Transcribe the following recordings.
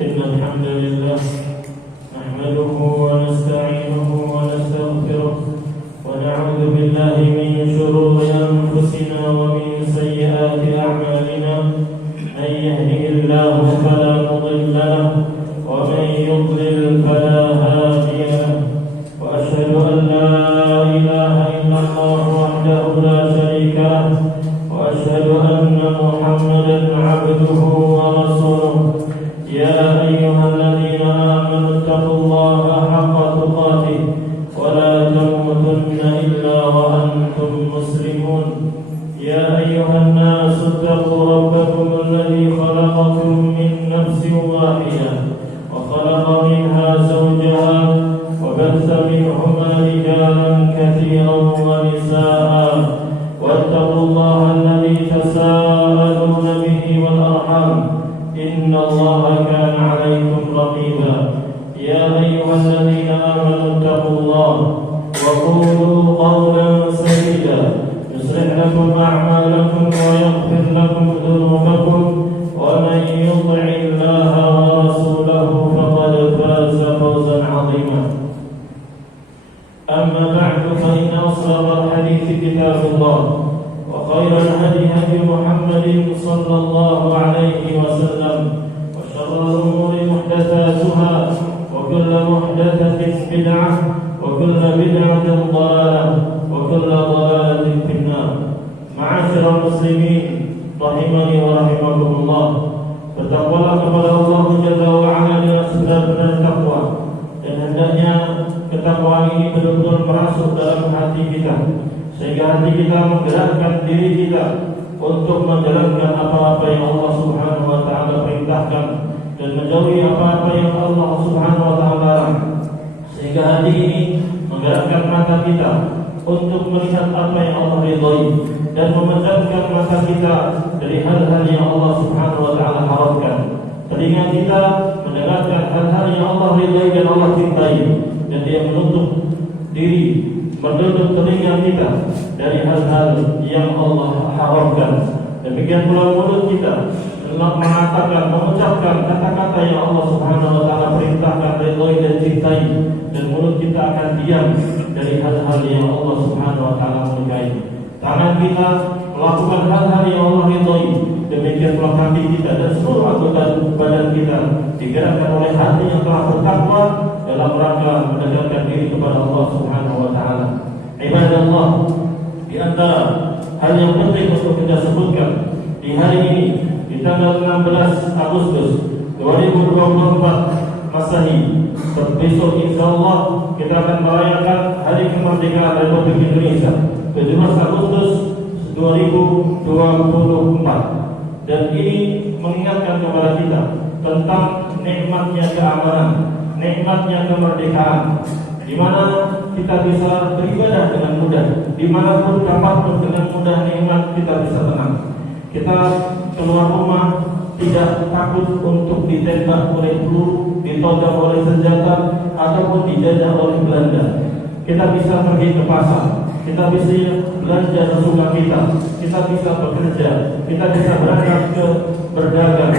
إن الحمد لله نحمده ونستعينه ونستغفره ونعوذ بالله من شرور أنفسنا ومن سيئات أعمالنا. من يهده الله فلا مضل له ومن يضلل فلا هادي له. وأشهد أن لا إله إلا الله وحده لا شريك له وأشهد أن محمدا عبده ورسوله. يا أيها الذين آمنوا اتقوا الله حق تقاته ولا تموتن إلا وأنتم مسلمون. يا أيها الناس اتقوا ربكم الذي خلقكم من نفس واحدة وخلق منها زوجها وبث منهما رجالا كثيرا ونساء. واتقوا الله الذي تساءلون به والأرحام إن الله كان عليكم رقيبا. يا أيها الذين آمنوا اتقوا الله وقولوا قولا سديدا يصلح لكم أعمالكم ويغفر لكم ذنوبكم ومن يطع الله ورسوله فقد فاز فوزا عظيما. أما بعد فإن أصدق الحديث كتاب الله وخير الهدي هدي محمد صلى الله عليه وسلم وشر الأمور محدثاتها وكل محدثة بدعة وكل بدعة ضلالة وكل ضلالة في النار. معاشر المسلمين rahimani wa rahimakumullah. Bertakwalah kepada Allah Jalla wa Ala dengan sebenar-benar takwa, dan hendaknya ketakwaan ini betul-betul merasuk dalam hati kita, sehingga hati kita menggerakkan diri kita untuk menjalankan apa-apa yang Allah Subhanahu wa taala perintahkan dan menjauhi apa-apa yang Allah Subhanahu wa taala larang. Sehingga hati ini menggerakkan mata kita untuk melihat apa yang Allah ridhai dan memejamkan mata kita dari hal-hal yang Allah Subhanahu wa taala haramkan. Telinga kita mendengarkan hal-hal yang Allah ridhai dan Allah cintai, dan dia menutup diri, menutup telinga kita dari hal-hal yang Allah haramkan. Demikian pula mulut kita mengatakan, mengucapkan kata-kata yang Allah Subhanahu wa taala perintahkan, ridhai dan cintai, dan mulut kita akan diam dari hal-hal yang Allah Subhanahu wa taala murkai. Tangan kita melakukan hal-hal yang Allah ridhai. Demikian pula kaki kita dan seluruh anggota badan kita digerakkan oleh hati yang telah bertakwa dalam rangka mendekatkan diri kepada Allah Subhanahu wa taala. Ibadallah, di antara hal yang penting untuk kita sebutkan di hari ini, di tanggal 16 Agustus 2024 Masehi, besok insyaallah kita akan merayakan Hari Kemerdekaan Republik Indonesia 17 Agustus 2024. Dan ini mengingatkan kepada kita tentang nikmatnya keamanan, nikmatnya kemerdekaan, di mana kita bisa beribadah dengan mudah, dimanapun kapanpun dengan mudah, nikmat kita bisa tenang. Kita keluar rumah tidak takut untuk ditembak oleh peluru, ditodong oleh senjata, ataupun dijajah oleh Belanda. Kita bisa pergi ke pasar, kita bisa belanja sesuka kita bisa bekerja, kita bisa berangkat ke berdagang,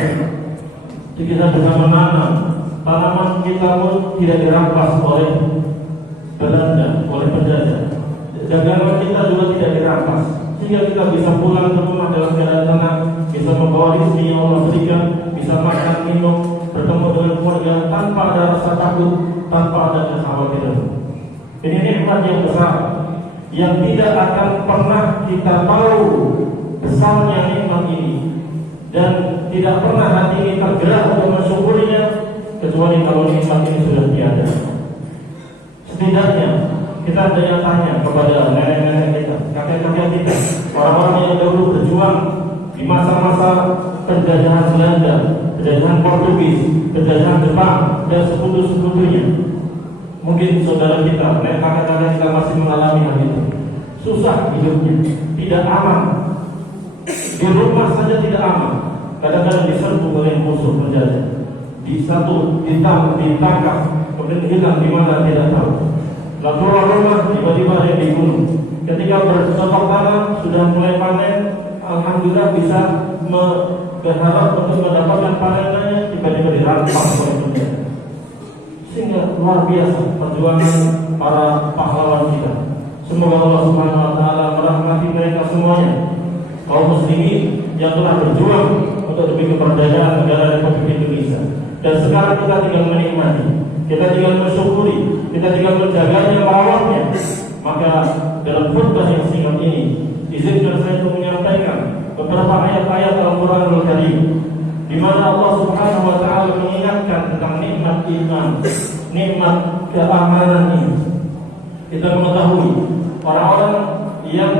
kita bisa menanam. Tanaman kita pun tidak dirampas oleh Belanda, oleh penjajah. Dagangan kita juga tidak dirampas, sehingga kita bisa pulang ke rumah dalam keadaan tenang, bisa membawa rezeki yang Allah berikan, bisa makan, minum, bertemu dengan keluarga tanpa ada rasa takut, tanpa ada kekhawatiran. Ini nikmat yang besar yang tidak akan pernah kita tahu besarnya nikmat ini, dan tidak pernah hati ini tergerak untuk mensyukurinya kecuali kalau nikmat ini sudah tiada. Setidaknya kita ada yang tanya kepada nenek-nenek kita, kakek-kakek kita, orang-orang yang dahulu berjuang di masa-masa penjajahan Belanda, penjajahan Portugis, penjajahan Jepang, dan sekutu-sekutunya. Mungkin saudara kita, kakek-kakek kita masih mengalami hal itu. Susah hidupnya, tidak aman. Di rumah saja tidak aman. Kadang-kadang diserbu oleh musuh penjajah. Ditangkap, kemudian hilang di mana tidak tahu. Lalu keluar rumah, tiba-tiba ada yang dibunuh. Ketika bercocok tanam, sudah mulai panen, alhamdulillah bisa berharap untuk mendapatkan panenannya, tiba-tiba dirampas oleh dunia. Sehingga luar biasa perjuangan para pahlawan kita. Semoga Allah Subhanahu wa taala merahmati mereka semuanya. Kaum muslimin yang telah berjuang untuk demi kemerdekaan negara Republik Indonesia. Dan sekarang kita tinggal menikmati, kita tinggal bersyukuri, kita tinggal menjaganya, merawatnya. Maka dalam khutbah yang singkat ini, izinkan saya untuk menyampaikan beberapa ayat-ayat Al-Quranul Karim, di mana Allah Subhanahu wa taala mengingatkan tentang nikmat iman, nikmat keamanan ini. Kita mengetahui orang-orang yang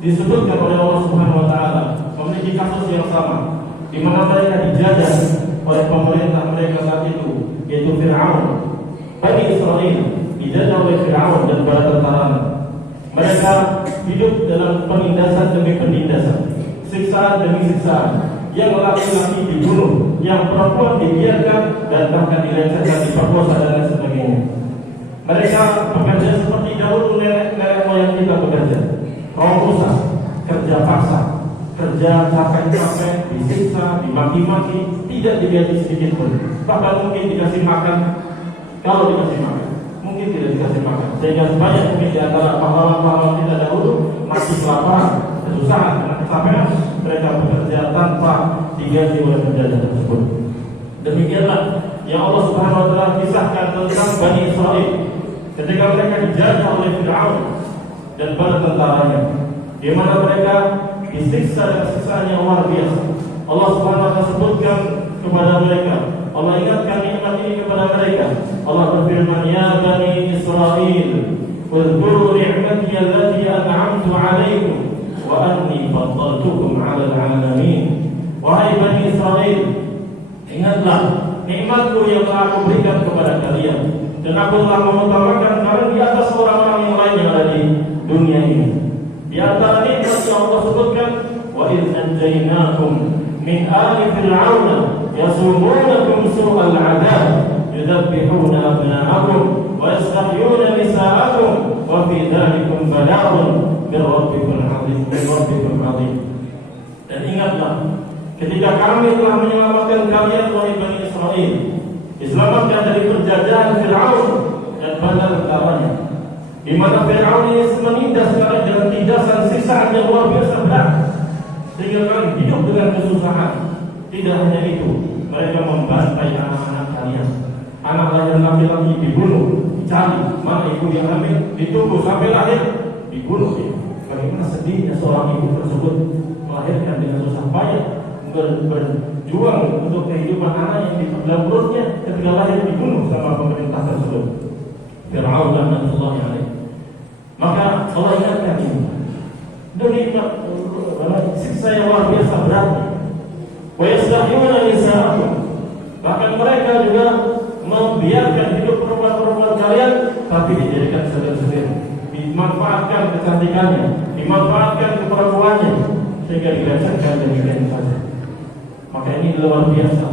disebutkan oleh Allah Subhanahu wa taala memiliki kasus yang sama, di mana mereka dijajah oleh pemerintah mereka saat itu, yaitu Fir'aun. Bani Israel dijajah oleh Fir'aun dan para tentaranya. Mereka hidup dalam penindasan demi penindasan, siksaan demi siksaan. Yang laki-laki dibunuh, yang perempuan dibiarkan, dan bahkan dilecehkan, diperkosa dan lain sebagainya. Mereka bekerja seperti dahulu nenek moyang kita bekerja. Kaum Musa kerja paksa, kerja capek-capek, disiksa, dimaki-maki, tidak digaji sedikit pun. Bahkan mungkin dikasih makan, kalau dikasih makan, mungkin tidak dikasih makan. Sehingga banyak mungkin di antara pahlawan-pahlawan kita dahulu masih kelaparan, kesusahan, karena kecapean. Mereka bekerja tanpa digaji oleh penjajah tersebut. Demikianlah yang Allah Subhanahu wa taala kisahkan tentang Bani Israel ketika mereka dijajah oleh Fir'aun dan para tentaranya, di mana mereka disiksa dengan siksaan yang luar biasa. Allah Subhanahu wa taala sebutkan kepada mereka, Allah ingatkan nikmat ini kepada mereka. Allah berfirman, ya Bani Israel, wadhkuru ni'mati allati an'amtu 'alaikum wa anni faddaltukum 'alal 'alamin. Wahai Bani Israel, ingatlah nikmatku yang telah aku berikan kepada kalian, dan aku telah mengutamakan kalian di atas orang-orang yang lain yang ada di dunia ini. Di antara nikmat yang Allah sebutkan, wa idh najjaynakum min ali fir'aun yasumunakum su'al 'adzab yudabbihuna abna'akum wa yastahyuna nisa'akum wa fi dzalikum bala'un min rabbikum 'adzim. Dan ingatlah ketika kami telah menyelamatkan kalian wahai Bani Israel, diselamatkan dari penjajahan Fir'aun dan bala tentaranya, di mana Fir'aun ini menindas kalian dengan tindasan siksaan yang luar biasa berat, sehingga kalian hidup dengan kesusahan. Tidak hanya itu, mereka membantai anak-anak kalian. Anak lahir laki-laki dibunuh, dicari mana ibu yang hamil, ditunggu sampai lahir, dibunuh. Bagaimana sedihnya seorang ibu tersebut melahirkan dengan susah payah, berjuang untuk kehidupan anak yang di dalam perutnya, ketika lahir dibunuh sama pemerintah tersebut, Fir'aun laknatullahi alaih. Maka Allah ingatkan ini demi siksa yang luar biasa beratnya. Wa yastahyuna nisa'akum, bahkan mereka juga membiarkan hidup perempuan-perempuan kalian, tapi dijadikan selir-selir, dimanfaatkan kecantikannya, dimanfaatkan keperempuannya, sehingga dilecehkan demikian saja. Maka ini luar biasa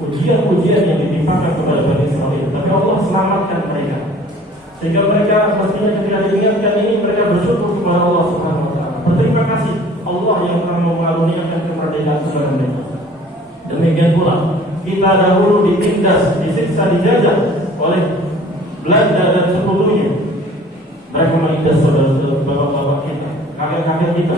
ujian-ujian yang ditimpakan kepada Bani Israel, tapi Allah selamatkan mereka, sehingga mereka mestinya ketika diingatkan ini mereka bersyukur kepada Allah Subhanahu wa taala. Berterima kasih Allah yang telah mengaruniakan kemerdekaan kepada mereka. Demikian pula kita dahulu ditindas, disiksa, dijajah oleh Belanda dan sekutunya. Mereka menindas saudara-saudara, bapak-bapak kita, kakek-kakek kita,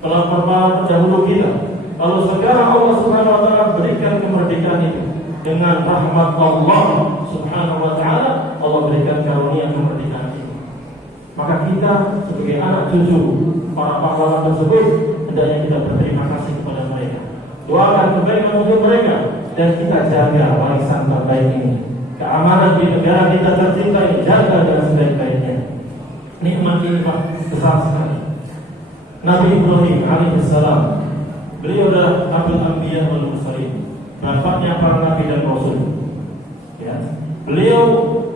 pelapor pendahulu kita. Lalu sekarang Allah Subhanahu wa taala berikan kemerdekaan itu dengan rahmat Allah Subhanahu wa taala, Allah berikan karunia kemerdekaan itu. Maka kita sebagai anak cucu para pahlawan tersebut hendaknya kita berterima kasih kepada mereka, doakan kebaikan untuk mereka, dan kita jaga warisan terbaik ini. Keamanan di negara kita tercinta ini jaga dengan sebaik-baiknya. Nikmat ini besar sekali. Nabi Ibrahim alaihissalam, beliau adalah Abul Anbiya wal Mursalin, bapaknya para nabi dan rasul. Ya. Beliau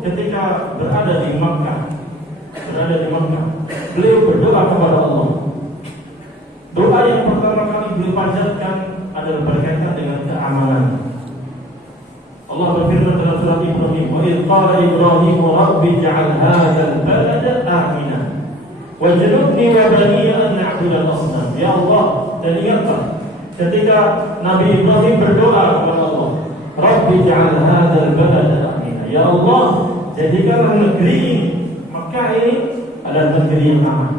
ketika berada di Makkah, beliau berdoa kepada Allah. Doa yang pertama kali beliau panjatkan adalah berkaitan dengan keamanan. Allah berfirman dalam surat Ibrahim, "Wa idh qala Ibrahim rabbi ij'al hadzal balada amina wajnubni wa baniya an na'budal asnam." Ya Allah, Dan ingatlah ketika Nabi Ibrahim berdoa kepada Allah, Rabbi ja'al hadzal balada amina. Ya Allah, jadikanlah negeri ini, Makkah ini adalah negeri yang aman.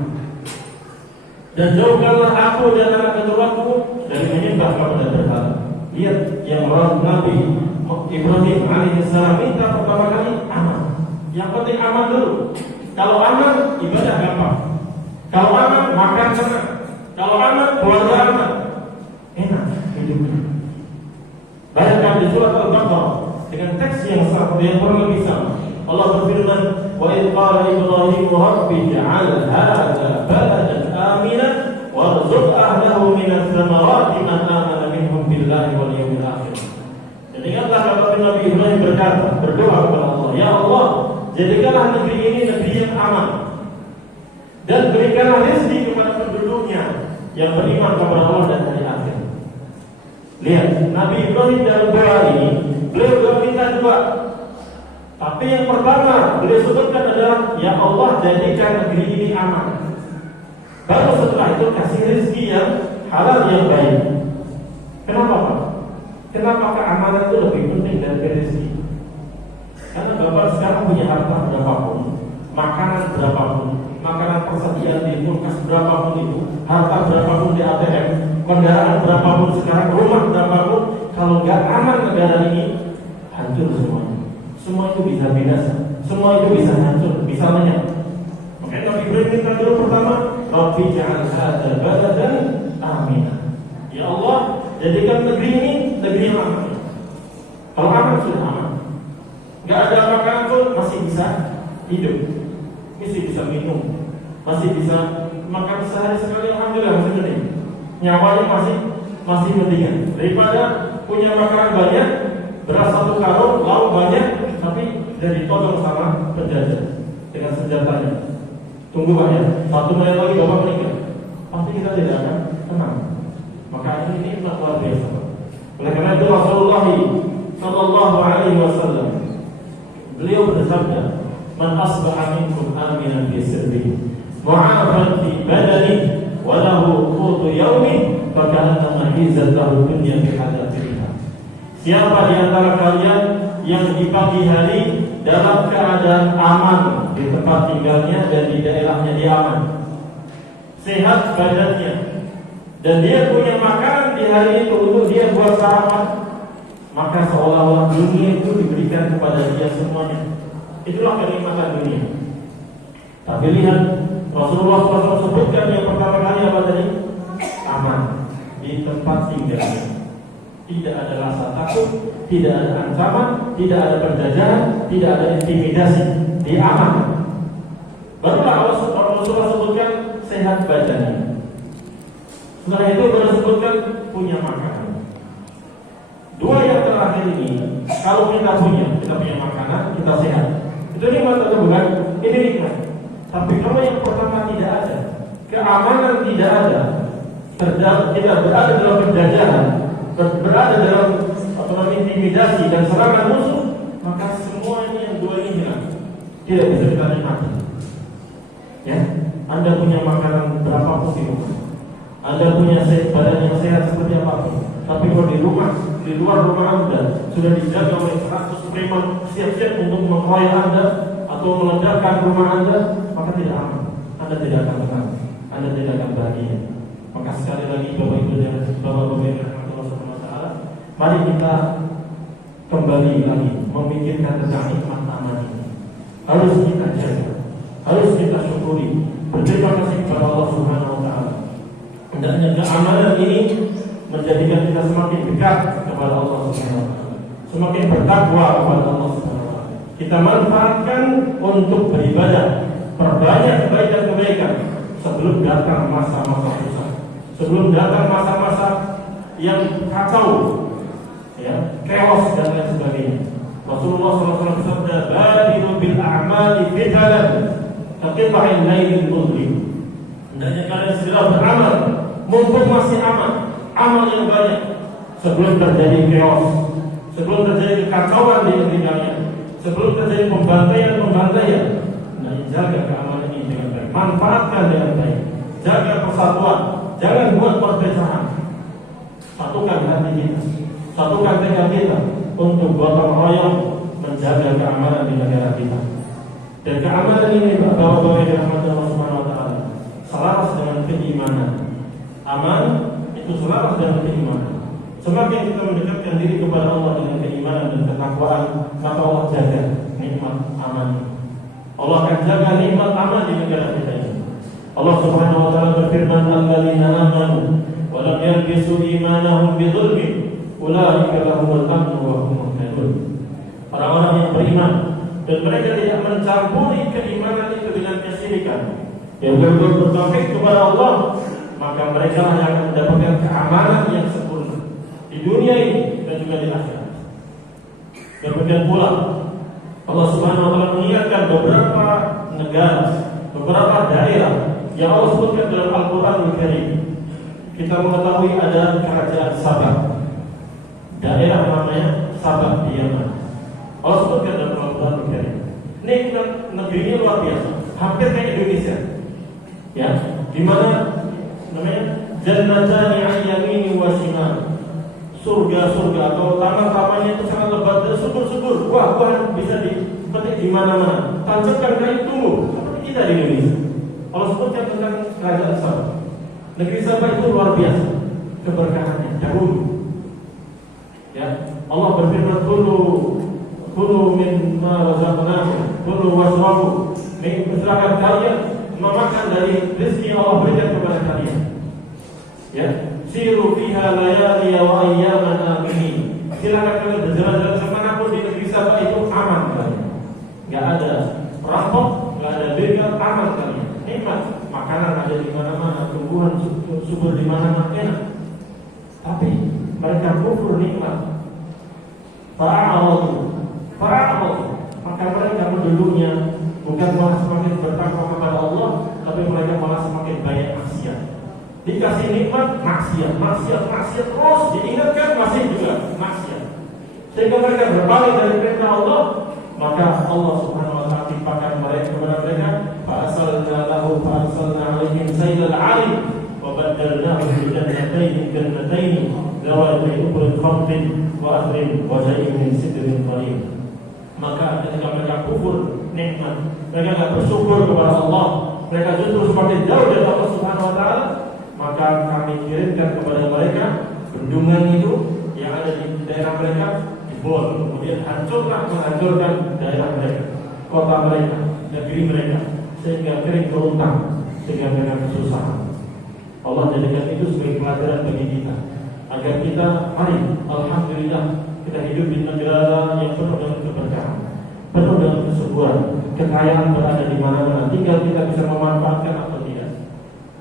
Dan jauhkanlah aku dan anak keturunanku dari menyembah kepada berhala. Lihat yang Nabi Ibrahim alaihissalam minta pertama kali aman. Yang penting aman dulu. Kalau aman, ibadah gampang. Kalau aman, makan senang. Kalau aman, keluarga aman. Enak hidupnya. Bayangkan di surat Al-Baqarah dengan teks yang kurang lebih sama. Allah berfirman, wa idh qala Ibrahim rabbi ja'al hadzal baladan aminan warzuq ahlahu minats thamarati man amana minhum billahi wal yawmil akhir. Dan ingatlah kata Nabi Ibrahim berdoa kepada Allah, ya Allah, jadikanlah negeri ini negeri yang aman dan berikanlah rezeki kepada penduduknya yang beriman kepada Allah dan hari akhir. Lihat, Nabi Ibrahim dalam doa ini beliau minta dua. Tapi yang pertama beliau sebutkan adalah, ya Allah, jadikan negeri ini aman. Baru setelah itu kasih rezeki yang halal yang baik. Kenapa Pak? Kenapa keamanan itu lebih penting dari rezeki? Karena Bapak sekarang punya harta berapapun, makanan berapapun, makanan persediaan di kulkas berapapun itu, harta berapapun di ATM, kendaraan berapapun sekarang, rumah berapapun, kalau nggak aman negara ini, hancur semuanya. Semua itu bisa binasa, semua itu bisa hancur, bisa lenyap. Makanya Nabi Ibrahim minta dulu pertama, Rabbi ja'al hadzal baladan aminan. Ya Allah, jadikan negeri ini negeri yang aman. Kalau aman sudah aman. Gak ada makanan pun masih bisa hidup, masih bisa minum, masih bisa makan sehari sekali, alhamdulillah masih penting. Nyawanya masih pentingan daripada punya makanan banyak, beras satu karung, lauk banyak, tapi dari ditodong sama penjajah dengan senjatanya. Tunggu Pak ya, 1 menit lagi Bapak meninggal, pasti kita tidak akan tenang. Maka ini luar biasa. Oleh karena itu Rasulullah Sallallahu Alaihi Wasallam beliau bersabda, "Man asbaha minkum aminan fi sirrihi, mu'afan fi badanihi, wa lahu qutu yawmi, fa ka'annama hizat lahu dunya fi hadatiha." Siapa di antara kalian yang di pagi hari dalam keadaan aman di tempat tinggalnya dan di daerahnya dia aman, sehat badannya, dan dia punya makanan di hari itu untuk dia buat sarapan, maka seolah-olah dunia itu diberikan kepada dia semuanya. Itulah kenikmatan dunia. Tapi lihat, Rasulullah SAW sebutkan yang pertama kali apa tadi? Aman di tempat tinggalnya. Tidak ada rasa takut, tidak ada ancaman, tidak ada penjajahan, tidak ada intimidasi. Dia aman. Barulah Rasulullah sebutkan sehat badannya. Setelah itu baru sebutkan punya makanan. Dua yang terakhir ini, kalau kita punya makanan, kita sehat. Itu nikmat atau bukan? Ini nikmat. Tapi kalau yang pertama tidak ada, keamanan tidak ada, kita berada dalam penjajahan, berada dalam intimidasi dan serangan musuh, maka semua ini yang dua ini hilang. Tidak bisa kita nikmati. Ya, Anda punya makanan berapapun di rumah, Anda punya badan yang sehat seperti apapun, tapi kalau di luar rumah Anda sudah dijaga oleh 100 preman siap-siap untuk mengeroyok Anda atau meledakkan rumah Anda, maka tidak aman. Anda tidak akan tenang, Anda tidak akan bahagia. Maka sekali lagi Bapak Ibu dan Bapak-Bapak yang rahmatullah subhanahu wa ta'ala, mari kita kembali lagi memikirkan tentang nikmat aman ini. Harus kita jaga, harus kita syukuri, berterima kasih kepada Allah subhanahu wa ta'ala. Hendaknya keamanan ini menjadikan kita semakin dekat kepada Allah Subhanahu wa taala, semakin bertakwa kepada Allah Subhanahu wa taala. Kita manfaatkan untuk beribadah, perbanyak kebaikan-kebaikan sebelum datang masa-masa susah, sebelum datang masa-masa yang kacau, ya, chaos dan lain sebagainya. Rasulullah SAW bersabda, "Badiru bil a'mali fitalan, kaqita'il lailil mudlim." Hendaknya kalian segera beramal mumpung masih aman, amal yang banyak, sebelum terjadi chaos, sebelum terjadi kekacauan di negeri kalian, sebelum terjadi pembantaian. Nah, jaga keamanan ini dengan baik, manfaatkan dengan baik, jaga persatuan, jangan buat perpecahan. Satukan hati kita, satukan tekad kita untuk gotong royong menjaga keamanan di negara kita. Dan keamanan ini bapak-bapak yang dirahmati Allah Subhanahu wa taala selaras dengan keimanan. Aman itu selaras dengan keimanan. Semakin kita mendekatkan diri kepada Allah dengan keimanan dan ketakwaan, maka Allah jaga nikmat aman. Allah akan jaga nikmat aman di negara kita ini. Allah Subhanahu wa taala berfirman, "Alladzina amanu wa lam yalbisu imanahum bidzulmin, ulaika lahumul amnu wa hum muhtadun." Orang-orang yang beriman dan mereka tidak mencampuri keimanan itu dengan kesyirikan, yang betul-betul bertauhid kepada Allah, maka mereka yang akan mendapatkan keamanan yang sempurna di dunia ini dan juga di akhirat. Demikian pula Allah Subhanahu wa taala mengingatkan beberapa negara, beberapa daerah yang Allah sebutkan dalam Al-Qur'anul Karim. Kita mengetahui ada kerajaan Sabah, daerah namanya Sabah di Yaman. Allah sebutkan dalam Al-Qur'anul Karim. Ini negeri ini luar biasa, hampir kayak Indonesia. Ya, di mana namanya Jannatani 'an yamini wa shimal. Surga-surga atau taman-tamannya itu sangat lebat dan subur-subur. Wah, bisa dipetik di mana-mana. Tancapkan kayu tumbuh seperti kita di Indonesia. Allah sebutkan tentang kerajaan Sabah. Negeri Sabah itu luar biasa keberkahannya dahulu. Ya, Allah berfirman, "Kulu mimma razaqnakum, kulu washrabu." Silakan kalian memakan dari rezeki yang Allah berikan kepada kalian. Ya, siru fiha layali wa ayyaman aminin. Silakan kalian berjalan-jalan kemanapun di negeri Sabah itu aman kalian. Enggak ada perampok, enggak ada begal, aman kalian. Nikmat, makanan ada di mana-mana, tumbuhan subur di mana-mana, enak. Tapi mereka kufur nikmat. Fa'a'awatu, maka mereka penduduknya bukan malah semakin bertakwa kepada Allah, tapi mereka malah semakin banyak maksiat. Dikasih nikmat, maksiat terus, diingatkan masih juga maksiat. Sehingga mereka berpaling dari perintah Allah, maka Allah Subhanahu wa taala timpakan mereka kepada mereka, fa'asalna 'alaihim saylal 'arim wa baddalnahum bi jannatayn zawati ukulin khamtin wa athrin wa shay'in min sidrin qalil. Maka ketika mereka kufur nikmat, mereka tidak bersyukur kepada Allah, mereka justru semakin jauh dari Allah Subhanahu wa taala, maka kami kirimkan kepada mereka bendungan itu yang ada di daerah mereka dibor, kemudian menghancurkan daerah mereka, kota mereka, negeri mereka, sehingga kering keruntang, sehingga mereka kesusahan. Allah jadikan itu sebagai pelajaran bagi kita, agar kita, mari, alhamdulillah, kita hidup di negara yang penuh dengan keberkahan, penuh dengan kesuburan, kekayaan berada di mana-mana, tinggal kita bisa memanfaatkan atau tidak.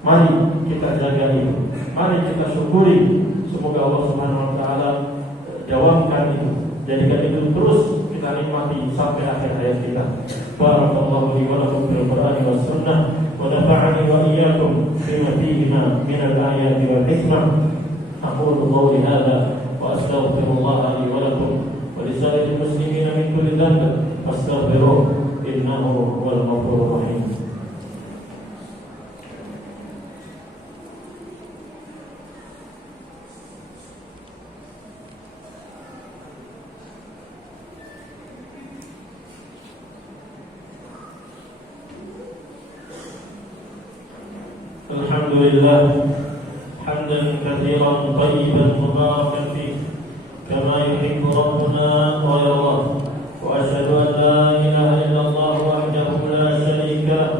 Mari kita jaga itu, mari kita syukuri. Semoga Allah Subhanahu wa taala dawamkan itu, jadikan itu terus kita nikmati sampai akhir hayat kita. Barakallahu li wa lakum fil Qur'ani was sunnah wa nafa'ani wa iyyakum bima fihima min al-ayati wal hikmah. Aqulu qawli hadha wa astaghfirullah li wa lakum wa li sa'iril muslimin min kulli dhanbin fastaghfiruhu innahu huwal ghafurur rahim. Alhamdulillah hamdan katsiran thayyiban mubarakan fihi kama yuhibbu rabbuna wa yarda. Wa asyhadu an la ilaha illallah wahdahu la syarika lah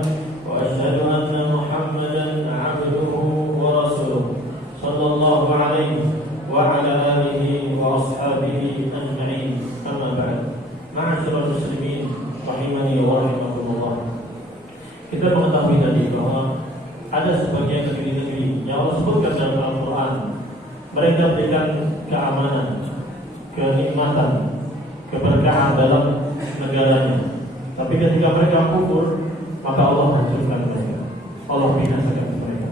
wa asyhadu anna Muhammadan 'abduhu wa rasuluh sallallahu alaihi wa ala alihi wa ashabihi ajma'in. Amma ba'd. Ma'asyiral muslimin rahimani wa rahimakumullah. Kita mengetahui tadi bahwa ada sebagian negeri-negeri yang Allah sebutkan dalam Al-Quran, mereka berikan keamanan, kenikmatan, keberkahan dalam negaranya. Tapi ketika mereka kufur, maka Allah hancurkan mereka, Allah binasakan mereka.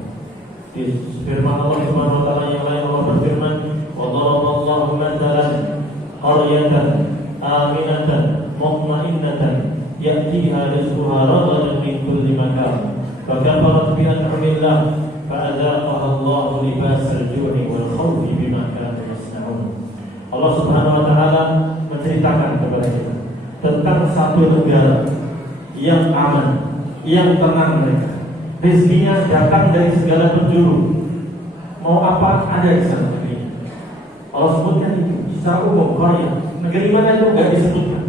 Di firman Allah Subhanahu wa taala yang lain, Allah berfirman, "Wa daraballahu mathalan qaryatan aminatan mutma'innatan ya'tiha rizquha ragadan min kulli makan. فكفرت بأنعم الله فأذاقها الله satu negara yang aman, yang tenang mereka. Rezekinya datang dari segala penjuru. Mau apa ada di sana negeri. Allah sebutkan itu secara umum, Korea. Negeri mana itu nggak disebutkan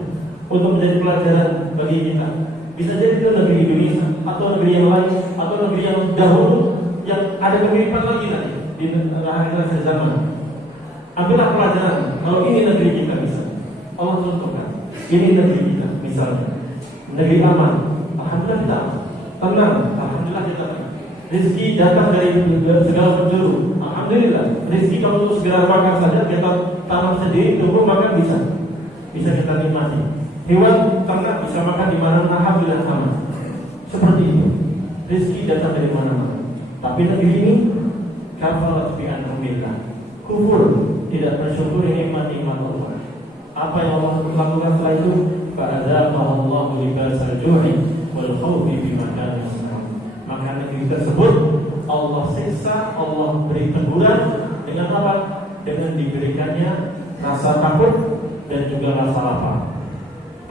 untuk menjadi pelajaran bagi kita. Bisa jadi itu negeri Indonesia atau negeri yang lain atau negeri yang dahulu yang ada kemiripan lagi nanti di akhir zaman. Ambillah pelajaran. Kalau ini negeri kita bisa, Allah contohkan. Ini negeri kita misalnya, negeri aman. Alhamdulillah kita aman. Tenang, alhamdulillah kita tenang. Rezeki datang dari segala penjuru. Alhamdulillah. Rezeki kalau untuk segera makan saja kita tanam sendiri, tumbuh makan bisa kita nikmati. Hewan ternak bisa makan di mana, alhamdulillah aman. Seperti itu. Rezeki datang dari mana-mana. Tapi negeri ini kafarat bi anhumillah. Kufur, tidak bersyukuri nikmat-nikmat Allah. Apa yang Allah lakukan setelah itu? Fa'adzaqahallahu libasal ju'i wal khawfi bima kanu yasna'un. Maka negeri tersebut Allah siksa, Allah beri teguran dengan apa? Dengan diberikannya rasa takut dan juga rasa lapar.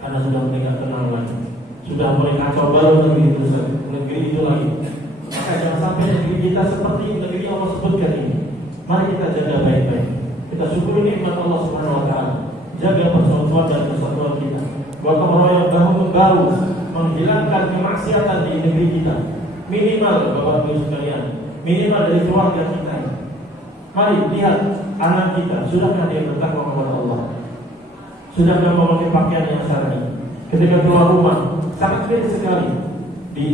Karena sudah mereka tenang lagi, sudah mulai kacau balau negeri itu lagi. Maka jangan sampai negeri kita seperti negeri yang Allah sebutkan ini. Mari kita jaga baik-baik. Kita syukuri nikmat Allah Subhanahu wa taala. Jaga persatuan dan kesatuan kita. Gotong royong bahu membahu menghilangkan kemaksiatan di negeri kita. Minimal Bapak Ibu sekalian, minimal dari keluarga kita. Mari lihat anak kita, sudahkah dia bertakwa kepada Allah? Sudahkah memakai pakaian yang syar'i? Ketika keluar rumah, sangat beda sekali di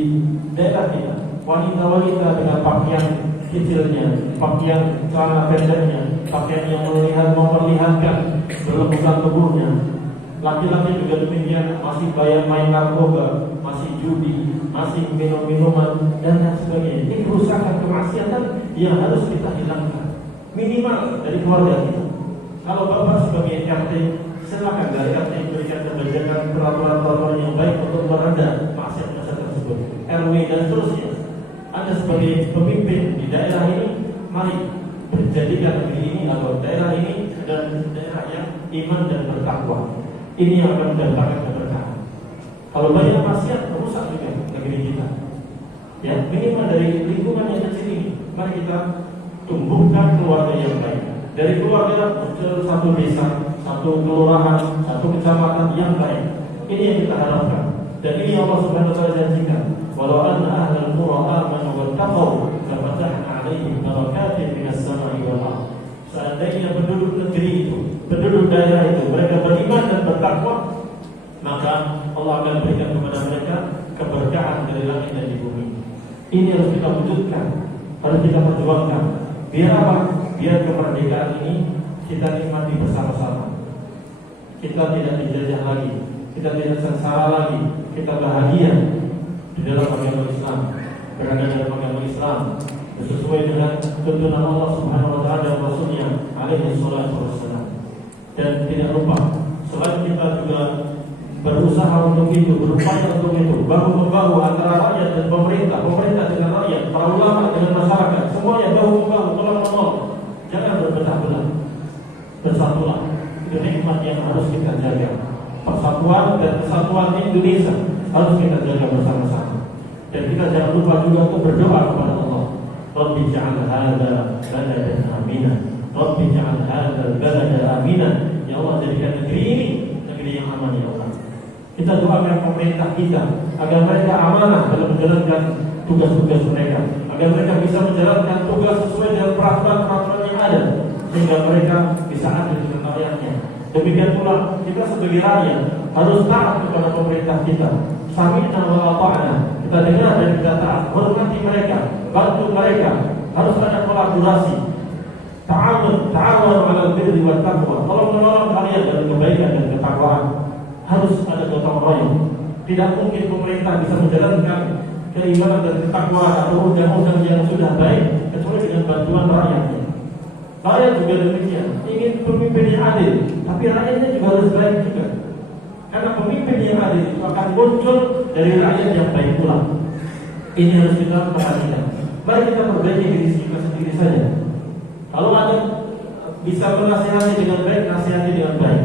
daerah kita. Wanita-wanita dengan pakaian kecilnya, pakaian celana pendeknya, pakaian yang memperlihatkan berlebihan tubuhnya. Laki-laki juga demikian, masih bayar main narkoba, masih judi, masih minum-minuman dan lain sebagainya. Ini kerusakan kemaksiatan yang harus kita hilangkan. Minimal dari keluarga kita. Kalau Bapak sebagai RT, silakan dari RT berikan kebijakan peraturan-peraturan yang baik untuk meredam maksiat-maksiat tersebut. RW dan seterusnya. Anda sebagai pemimpin di daerah ini, mari menjadikan negeri ini atau daerah ini dan daerah yang iman dan bertakwa. Ini yang akan mendatangkan keberkahan. Kalau banyak maksiat, merusak juga negeri kita. Ya, minimal dari lingkungan yang kecil ini, mari kita tumbuhkan keluarga yang baik. Dari keluarga muncul satu desa, satu kelurahan, satu kecamatan yang baik. Ini yang kita harapkan. Dan ini Allah Subhanahu wa taala janjikan. Walau anna ahlal qura amanu wattaqau lafatahna 'alaihim barakatin minas sama'i wal ardh. Seandainya penduduk negeri itu, penduduk daerah itu, mereka beriman dan bertakwa, maka Allah akan berikan kepada mereka keberkahan dari langit dan di bumi. Ini harus kita wujudkan, harus kita perjuangkan. Biar apa? Biar kemerdekaan ini kita nikmati bersama-sama. Kita tidak dijajah lagi, kita tidak sengsara lagi, kita bahagia di dalam agama Islam, berada dalam agama Islam sesuai dengan tuntunan Allah Subhanahu wa taala dan Rasulnya alaihi salatu wassalam. Dan tidak lupa, selain kita juga berusaha untuk itu, berupaya untuk itu, bahu-membahu antara rakyat dan pemerintah, pemerintah dengan rakyat, para ulama dengan masyarakat, semuanya bahu-membahu, tolong-menolong. Jangan berpecah belah, bersatulah. Itu nikmat yang harus kita jaga. Persatuan dan kesatuan Indonesia harus kita jaga bersama-sama. Dan kita jangan lupa juga untuk berdoa kepada Allah. Rabbi ja'al hadza baladan amina. Rabbi ja'al hadza balada amina. Ya Allah, jadikan negeri ini negeri yang aman ya Allah. Kita doakan pemerintah kita agar mereka amanah dalam menjalankan tugas-tugas mereka, agar mereka bisa menjalankan tugas sesuai dengan peraturan-peraturan yang ada, sehingga mereka bisa adil dengan rakyatnya. Demikian pula kita sebagai rakyat harus taat kepada pemerintah kita. Sami'na wa ata'na. Kita dengar dan kita taat. Hormati mereka, bantu mereka. Harus ada kolaborasi. Ta'awun 'alal birri wat taqwa. Tolong menolong kalian dalam kebaikan dan ketakwaan. Harus ada gotong royong. Tidak mungkin pemerintah bisa menjalankan keimanan dan ketakwaan atau undang-undang yang sudah baik kecuali dengan bantuan rakyatnya. Rakyat juga demikian, ingin pemimpin yang adil, tapi rakyatnya juga harus baik juga. Karena pemimpin yang adil itu akan muncul dari rakyat yang baik pula. Ini harus kita perhatikan. Mari kita perbaiki diri kita sendiri saja. Kalau ada bisa menasihati dengan baik, nasihati dengan baik.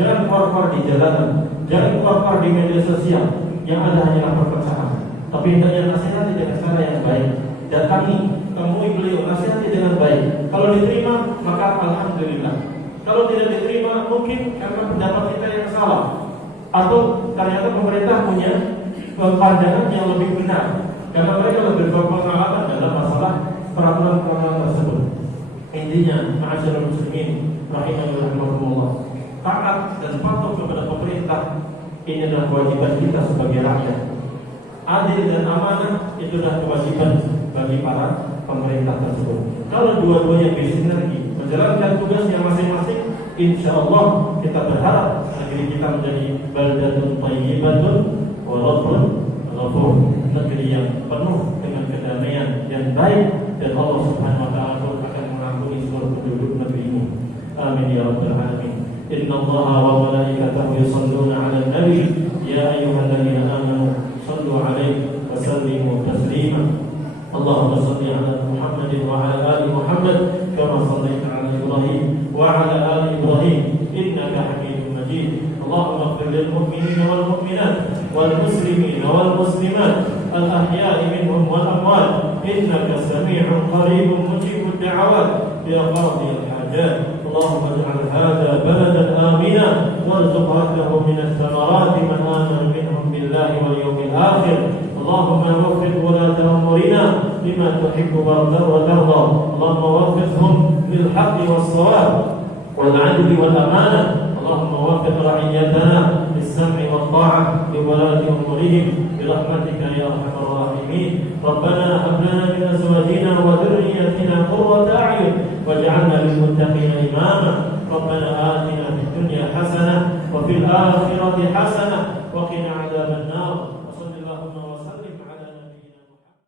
Jangan keluar-keluar di jalanan Jangan keluar di media sosial yang ada hanyalah perpecahan. Tapi hendaknya nasihati dengan cara yang baik. Datangi, temui beliau, nasihati dengan baik. Kalau diterima, maka alhamdulillah. Kalau tidak diterima, mungkin karena pendapat kita yang salah, atau ternyata pemerintah punya pandangan yang lebih benar, karena mereka lebih berpengalaman dalam masalah peraturan-peraturan tersebut. Intinya, ma'asyiral muslimin rahimani wa rahimakumullah, taat dan patuh kepada pemerintah ini adalah kewajiban kita sebagai rakyat. Adil dan amanah itu adalah kewajiban bagi para pemerintah tersebut. Kalau dua-duanya bersinergi menjalankan tugasnya masing-masing, insya Allah kita berharap negeri kita menjadi baldatun thayyibatun wa rabbun ghafur, negeri yang penuh dengan kedamaian dan baik, dan Allah Subhanahu wa taala pun akan mengampuni seluruh penduduk negeri ini. Amin ya rabbal alamin. Inna Allaha wa malaikatahu yusholluna 'alan nabi ya ayyuhalladzina amanu shallu 'alaihi wa sallimu taslima. Allahumma shalli 'ala Muhammadin wa 'ala ali Muhammad kama shallaita 'ala Ibrahim wa 'ala ali Ibrahim innaka Hamidum Majid. Allahumma ighfir lil mu'minina wal mu'minat wal muslimina wal muslimat al ahya'i minhum wal amwat innaka samii'un qariibun mujibud da'awat ya qadiyal hajat. اللهم اجعل هذا بلدا آمنا وارزق أهله من الثمرات من آمن منهم بالله واليوم الآخر. اللهم وفق ولاة أمورنا لما تحب وترضى. اللهم وفقهم للحق والصواب والعدل والأمانة. اللهم وفق رعيتنا للسمع والطاعة لولاة أمورهم برحمتك يا أرحم الراحمين. ربنا هب لنا من أزواجنا وذرياتنا قرة أعين واجعلنا للمتقين إماما. ربنا آتنا في الدنيا حسنة وفي الآخرة حسنة وقنا عذاب النار. وصل اللهم